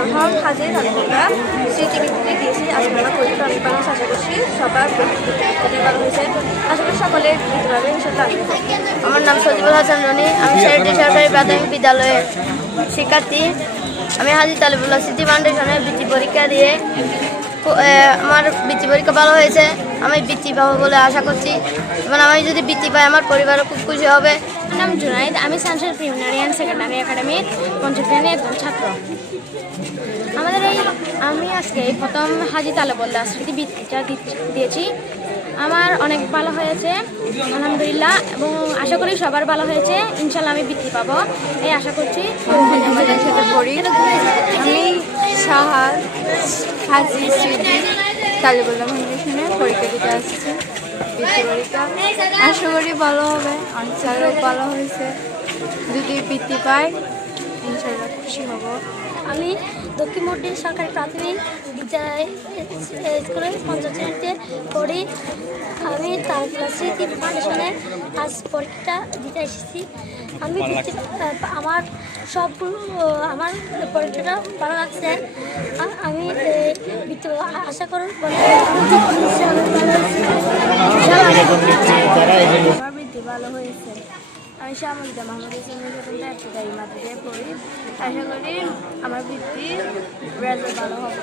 মরহম হাজি তালুকদার স্মৃতিবৃত্তি দিয়েছি। আজকে আমরা পরীক্ষা অনেক ভালো আশা করছি সবার অনেক ভালো হয়েছে। আশা করি সকলে ভাবে ইনশাল্লাহ আসবে। আমার নাম সজিবুল হাসান রনি, আমি শেরডি সরকারি প্রাথমিক বিদ্যালয়ের শিক্ষার্থী। আমি হাজি তালিবুল্লাহ স্মৃতি ফাউন্ডেশনে বৃত্তি পরীক্ষা দিয়ে আমার বৃত্তি পরীক্ষা ভালো হয়েছে। আমি বৃত্তি পাবো বলে আশা করছি এবং আমি যদি বৃত্তি পাই আমার পরিবারও খুব খুশি হবে। আমার নাম জুনাইদ, আমি সানশাইন প্রিমিনারি অ্যান্ড সেকেন্ডারি একাডেমির পঞ্চম শ্রেণীর একজন ছাত্র। আমি আজকে প্রথম হাজি তালিবুল্লাহ স্মৃতিবৃত্তিটা দিয়েছি। আমার অনেক ভালো হয়েছে আলহামদুলিল্লাহ, এবং আশা করি সবার ভালো হয়েছে। ইনশাল্লাহ আমি বৃত্তি পাবো এই আশা করছি। সাথে পড়ি আমি শাহাদ হাজি স্মৃতি তালিবুল্লাহ ফাউন্ডেশনে পরীক্ষা দিতে আসছি। বৃত্তি পরীক্ষা আশা করি ভালো হবে, অনেক স্যারও ভালো হয়েছে। যদি বৃত্তি পাই ইনশাল্লাহ খুশি হব। আমি দক্ষিণ মডেল সরকারি প্রাথমিক বিদ্যালয় স্কুলে পঞ্চম শ্রেণীতে পড়ি। আমি তালিবুল্লাহ স্মৃতি ফাউন্ডেশনে আজ পরীক্ষা দিতে এসেছি। আমার পরীক্ষাটা ভালো লাগছে। আমি আশা করুন বৃত্তি ভালো হয়েছে। আমি শ্যামলিতা মোহাম্মদ ইসলামের মাদ্রাসায় পড়ি। আশা করি আমার বৃত্তির রেজাল্ট ভালো হবে।